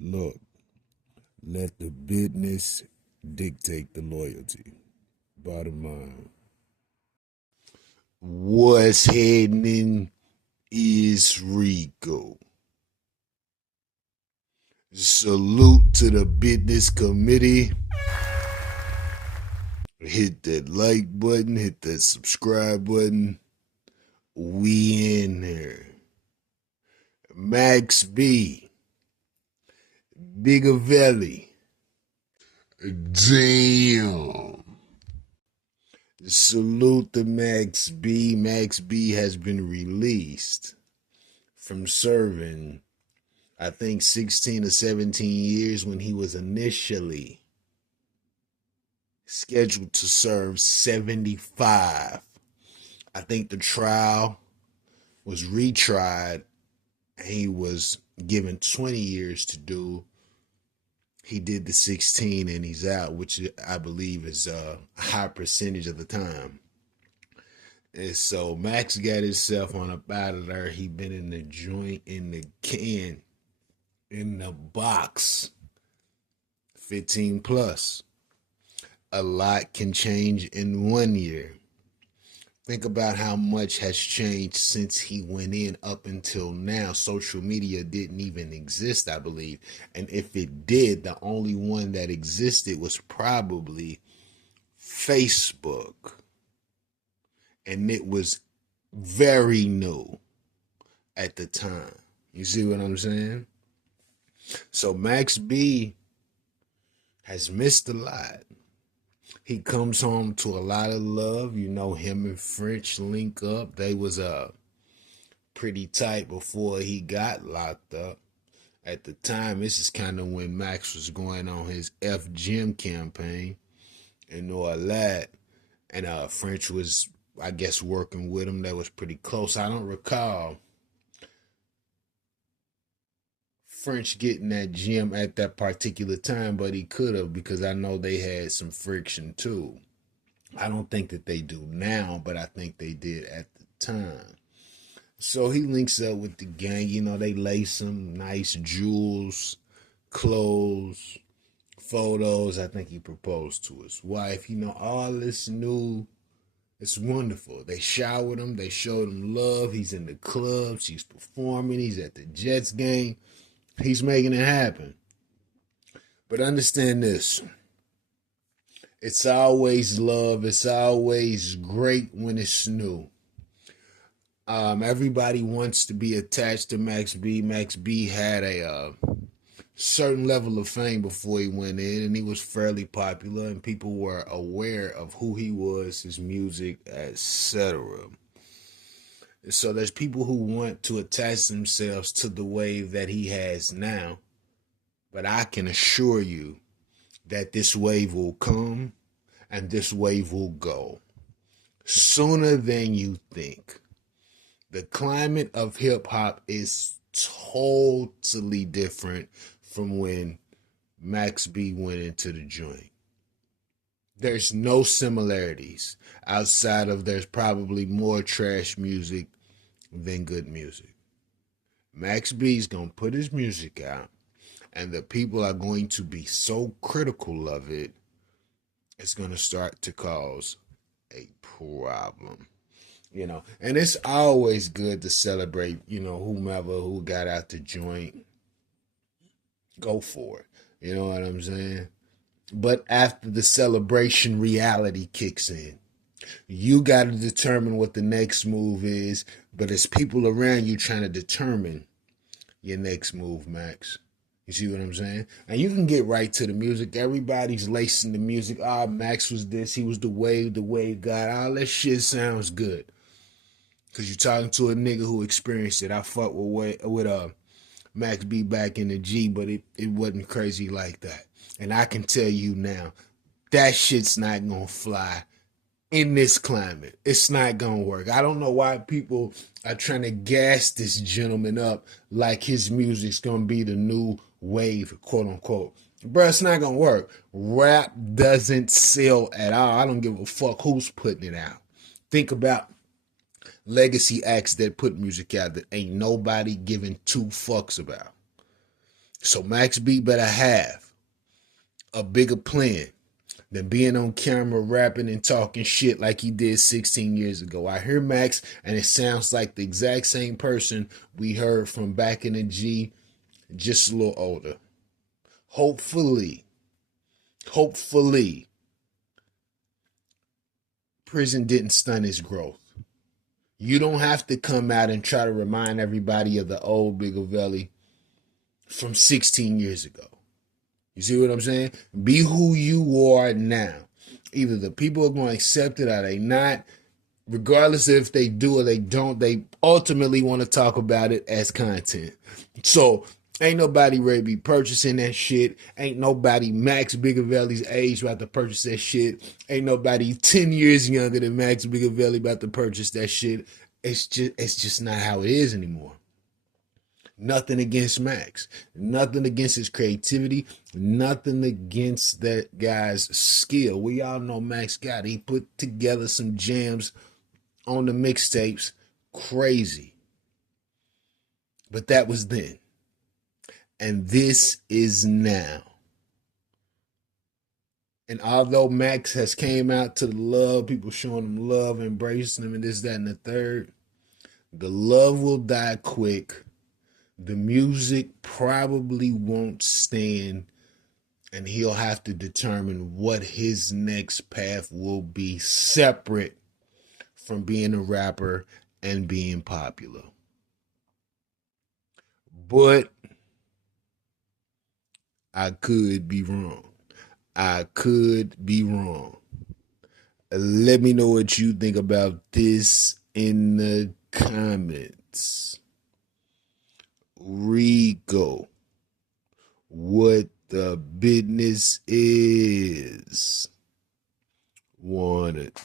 Look, let the business dictate the loyalty. Bottom line. What's happening is Rico. Salute to the business committee. Hit that like button, hit that subscribe button. We in here. Max B. Bigavelli. Damn. Salute to Max B. Max B has been released from serving, I think, 16 or 17 years when he was initially scheduled to serve 75. I think the trial was retried and he was given 20 years to do. He did the 16 and he's out, which I believe is a high percentage of the time. And so Max got himself on up out of there. He been in the joint, in the can, in the box, 15 plus. A lot can change in 1 year. Think about how much has changed since he went in up until now. Social media didn't even exist, I believe. And if it did, the only one that existed was probably Facebook. And it was very new at the time. You see what I'm saying? So Max B has missed a lot. He comes home to a lot of love. You know, him and French link up. They was pretty tight before he got locked up. At the time, this is kind of when Max was going on his F Gym campaign and all that. And French was, I guess, working with him. That was pretty close. I don't recall French getting that gym at that particular time, but he could have, because I know they had some friction too. I don't think that they do now, but I think they did at the time. So he links up with the gang. You know, they lace him, nice jewels, clothes, photos. I think he proposed to his wife. You know, all this new. It's wonderful. They showered him. They showed him love. He's in the clubs. He's performing. He's at the Jets game. He's making it happen. But understand this. It's always love. It's always great when it's new. Everybody wants to be attached to Max B. Max B had a certain level of fame before he went in, and he was fairly popular, and people were aware of who he was, his music, etc. So there's people who want to attach themselves to the wave that he has now. But I can assure you that this wave will come and this wave will go sooner than you think. The climate of hip hop is totally different from when Max B went into the joint. There's no similarities outside of there's probably more trash music than good music. Max B's gonna put his music out, and the people are going to be so critical of it, it's gonna start to cause a problem. You know, and it's always good to celebrate, you know, whomever who got out the joint. Go for it. You know what I'm saying? But after the celebration, reality kicks in. You got to determine what the next move is, but it's people around you trying to determine your next move, Max. You see what I'm saying? And you can get right to the music. Everybody's lacing the music. Ah, Max was this. He was the wave God. All that shit sounds good. Because you're talking to a nigga who experienced it. I fucked with Max B back in the G, but it wasn't crazy like that. And I can tell you now, that shit's not going to fly in this climate. It's not going to work. I don't know why people are trying to gas this gentleman up like his music's going to be the new wave, quote unquote. Bruh, it's not going to work. Rap doesn't sell at all. I don't give a fuck who's putting it out. Think about legacy acts that put music out that ain't nobody giving two fucks about. So Max B better have a bigger plan than being on camera rapping and talking shit like he did 16 years ago. I hear Max and it sounds like the exact same person we heard from back in the G, just a little older. Hopefully, prison didn't stunt his growth. You don't have to come out and try to remind everybody of the old Bigavelli from 16 years ago. You see what I'm saying? Be who you are now. Either the people are going to accept it or they not. Regardless if they do or they don't, they ultimately want to talk about it as content. So ain't nobody ready to be purchasing that shit. Ain't nobody Max Bigavelli's age about to purchase that shit. Ain't nobody 10 years younger than Max Bigavelli about to purchase that shit. It's just not how it is anymore. Nothing against Max. Nothing against his creativity. Nothing against that guy's skill. We all know Max got it. He put together some jams on the mixtapes. Crazy. But that was then. And this is now. And although Max has came out to the love, people showing him love, embracing him, and this, that, and the third, the love will die quick. The music probably won't stand, and he'll have to determine what his next path will be, separate from being a rapper and being popular. But I could be wrong. I could be wrong. Let me know what you think about this in the comments. Rico, what the business is. Want it.